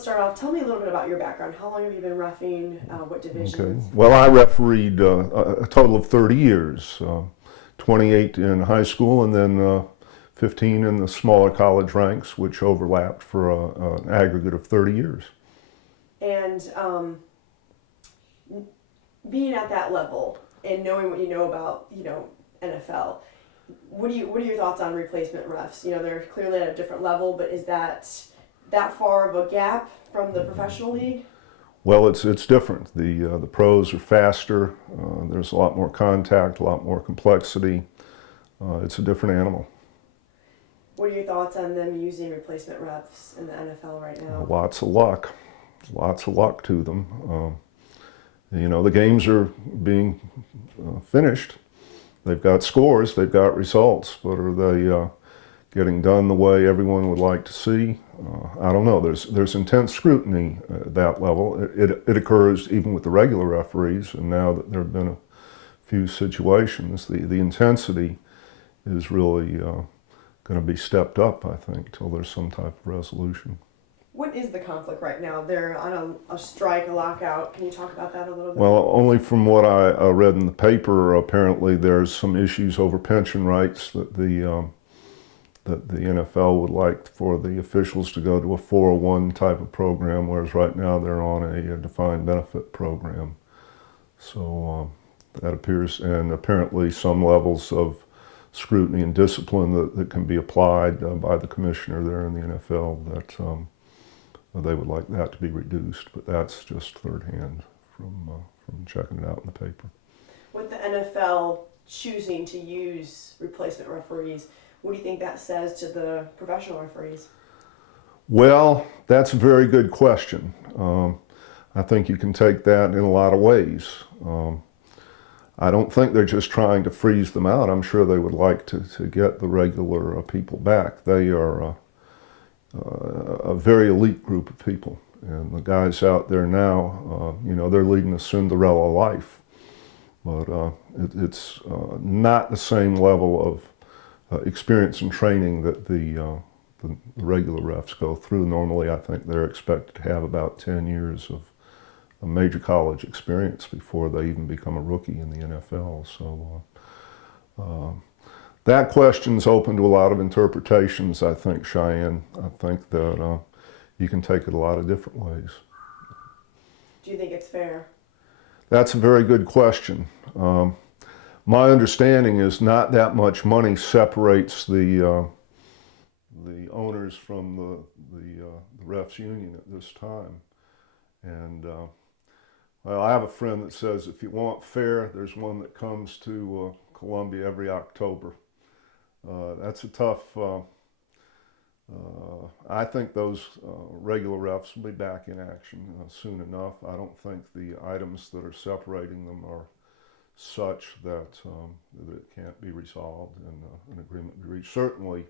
Start off, tell me a little bit about your background. How long have you been reffing? What Okay. divisions? Well, I refereed a total of 30 years, 28 in high school and then 15 in the smaller college ranks, which overlapped for an aggregate of 30 years. And being at that level and knowing what you know about, NFL, what are your thoughts on replacement refs? They're clearly at a different level, but is that far of a gap from the professional league? Well, it's different. The pros are faster. There's a lot more contact, a lot more complexity. It's a different animal. What are your thoughts on them using replacement refs in the NFL right now? Lots of luck to them. The games are being finished. They've got scores, they've got results, but are they getting done the way everyone would like to see? I don't know. There's intense scrutiny at that level. It occurs even with the regular referees, and now that there have been a few situations, the intensity is really going to be stepped up, I think, till there's some type of resolution. What is the conflict right now? They're on a strike, a lockout. Can you talk about that a little bit? Well, only from what I read in the paper, apparently there's some issues over pension rights that the NFL would like for the officials to go to a 401 type of program, whereas right now they're on a defined benefit program. So that appears, and apparently some levels of scrutiny and discipline that can be applied by the commissioner there in the NFL that they would like that to be reduced, but that's just third hand from checking it out in the paper. With the NFL choosing to use replacement referees, what do you think that says to the professional referees? Well, that's a very good question. I think you can take that in a lot of ways. I don't think they're just trying to freeze them out. I'm sure they would like to get the regular people back. They are a very elite group of people. And the guys out there now, they're leading a Cinderella life. But it's not the same level of experience and training that the regular refs go through. Normally, I think they're expected to have about 10 years of a major college experience before they even become a rookie in the NFL. So that question's open to a lot of interpretations, I think, Cheyenne. I think that you can take it a lot of different ways. Do you think it's fair? That's a very good question. My understanding is not that much money separates the owners from the refs union at this time. And well, I have a friend that says if you want fair, there's one that comes to Columbia every October. That's a tough. I think those regular refs will be back in action soon enough. I don't think the items that are separating them are such that it can't be resolved and an agreement be reached. Certainly,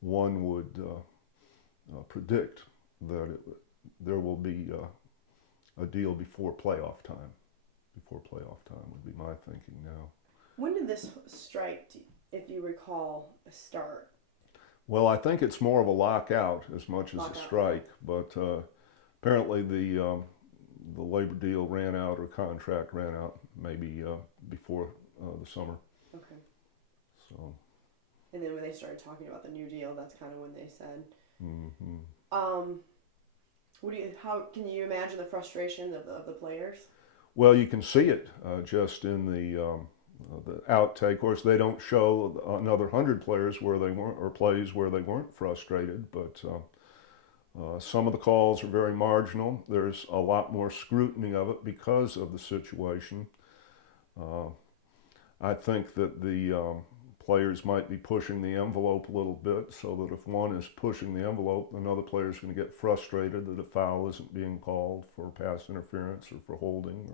one would predict that there will be a deal before playoff time. Before playoff time would be my thinking now. When did this strike, if you recall, start? Well, I think it's more of a lockout as much as a strike, but apparently the labor deal ran out or contract ran out maybe before the summer. Okay. So. And then when they started talking about the new deal, that's kind of when they said. Mm-hmm. How can you imagine the frustration of the players? Well, you can see it just in the outtake. Of course, they don't show another 100 players where they weren't, or plays where they weren't frustrated, but some of the calls are very marginal. There's a lot more scrutiny of it because of the situation. I think that the players might be pushing the envelope a little bit so that if one is pushing the envelope, another player is going to get frustrated that a foul isn't being called for pass interference or for holding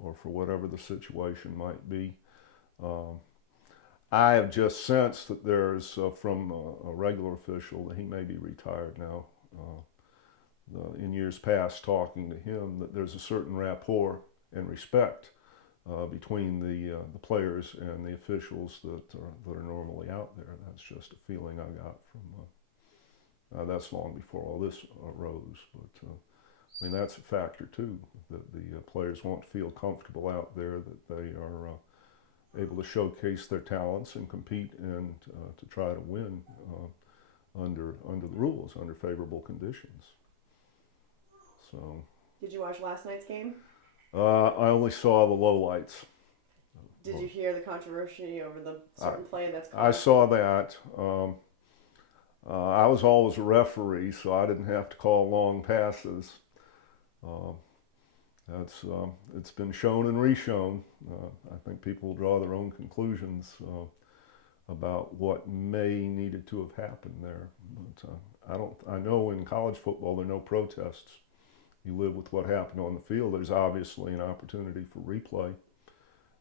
or for whatever the situation might be. I have just sensed that there's, from a regular official, that he may be retired now, in years past talking to him, that there's a certain rapport and respect between the players and the officials that are normally out there. That's just a feeling I got That's long before all this arose. But I mean, that's a factor too, that the players want to feel comfortable out there, that they are able to showcase their talents and compete and to try to win under the rules, under favorable conditions. So. Did you watch last night's game? I only saw the lowlights. Did you hear the controversy over the certain play that's called? I saw that. I was always a referee, so I didn't have to call long passes. It's been shown and reshown. I think people will draw their own conclusions about what may needed to have happened there. But I know in college football there are no protests. You live with what happened on the field. There's obviously an opportunity for replay,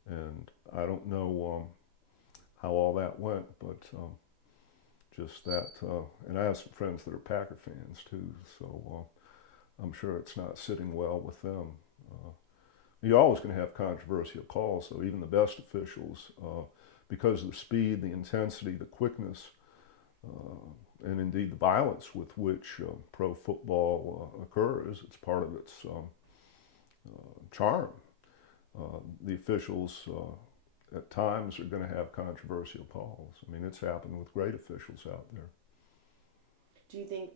and I don't know how all that went, but just that. And I have some friends that are Packer fans too, so I'm sure it's not sitting well with them. You're always going to have controversial calls, though. Even the best officials, because of the speed, the intensity, the quickness, and indeed the violence with which pro football occurs, it's part of its charm. The officials at times are going to have controversial calls. I mean, it's happened with great officials out there. Do you think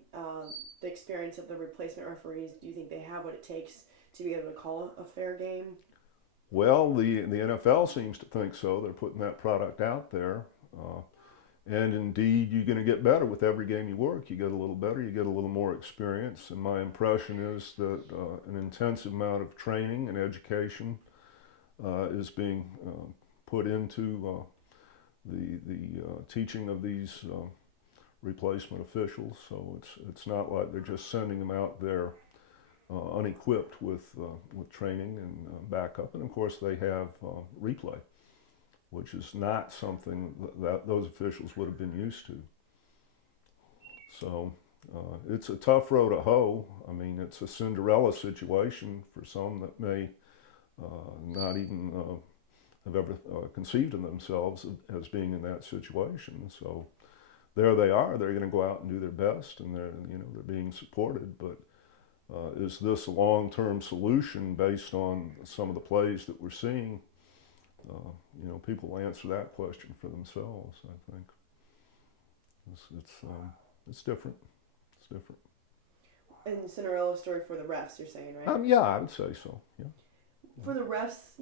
the experience of the replacement referees, do you think they have what it takes to be able to call a fair game? Well, the NFL seems to think so. They're putting that product out there. And indeed, you're going to get better with every game you work. You get a little better, you get a little more experience. And my impression is that an intensive amount of training and education is being put into the teaching of these replacement officials. So it's not like they're just sending them out there unequipped with training and backup. And of course, they have replay, which is not something that those officials would have been used to. So it's a tough row to hoe. I mean, it's a Cinderella situation for some that may not even have ever conceived of themselves as being in that situation. So there they are. They're going to go out and do their best, and they're being supported. But is this a long-term solution based on some of the plays that we're seeing? People will answer that question for themselves. I think it's different. It's different. And the Cinderella story for the refs, you're saying, right? Yeah, I would say so. Yeah. For the refs,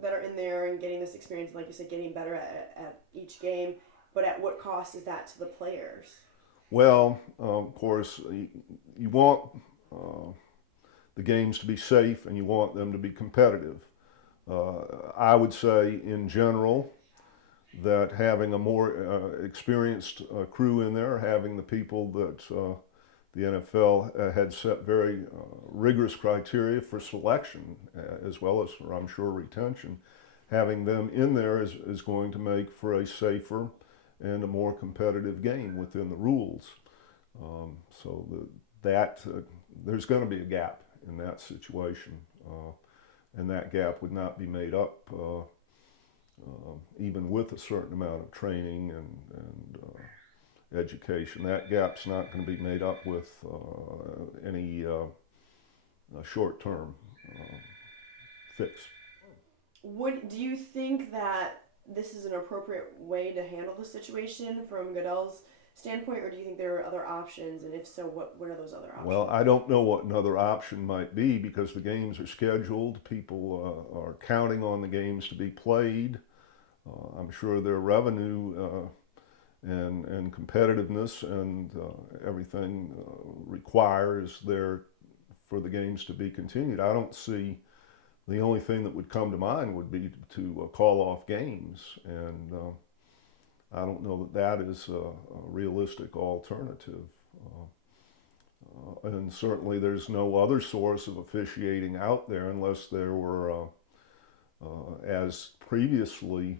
that are in there and getting this experience, like you said, getting better at each game, but at what cost is that to the players? Well, of course, you want the games to be safe and you want them to be competitive. I would say, in general, that having a more experienced crew in there, having the people that the NFL had set very rigorous criteria for selection, as well as for, I'm sure, retention, having them in there is going to make for a safer and a more competitive game within the rules. So there's going to be a gap in that situation. And that gap would not be made up even with a certain amount of training and education. That gap's not going to be made up with any short-term fix. Do you think that this is an appropriate way to handle the situation from Goodell's standpoint, or do you think there are other options? And if so, what are those other options? Well, I don't know what another option might be because the games are scheduled. People are counting on the games to be played. I'm sure their revenue and competitiveness and everything requires for the games to be continued. I don't see. The only thing that would come to mind would be to call off games, and I don't know that is a realistic alternative. And certainly there's no other source of officiating out there unless there were, as previously,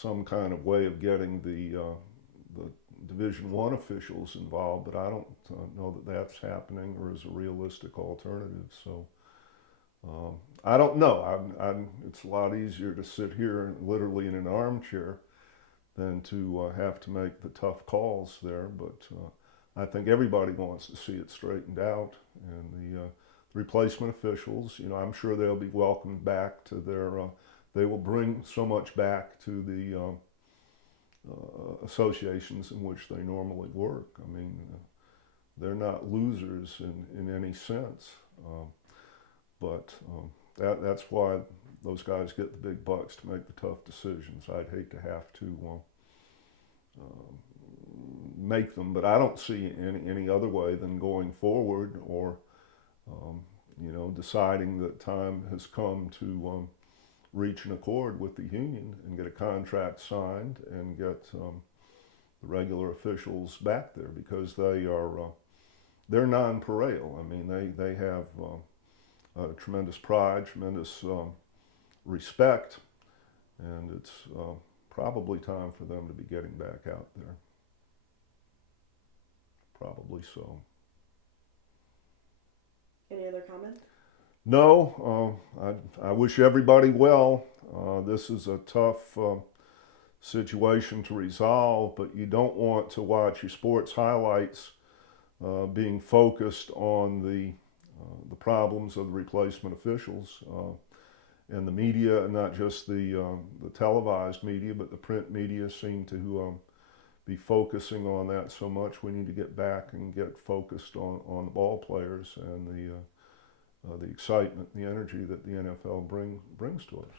some kind of way of getting the Division I officials involved, but I don't know that that's happening or is a realistic alternative. So I don't know. It's a lot easier to sit here literally in an armchair than to have to make the tough calls there. But I think everybody wants to see it straightened out, and the replacement officials, I'm sure they'll be welcomed back to their. They will bring so much back to the associations in which they normally work. I mean, they're not losers in any sense, but that's why those guys get the big bucks to make the tough decisions. I'd hate to have to make them, but I don't see any other way than going forward or deciding that time has come to reach an accord with the union and get a contract signed and get the regular officials back there, because they're non-pareil. I mean, they have tremendous pride, tremendous respect, and it's probably time for them to be getting back out there. Probably so. Any other comment? No, I wish everybody well. This is a tough situation to resolve, but you don't want to watch your sports highlights being focused on the problems of the replacement officials and the media, and not just the televised media, but the print media seem to be focusing on that so much. We need to get back and get focused on the ball players and the excitement, the energy that the NFL brings to us.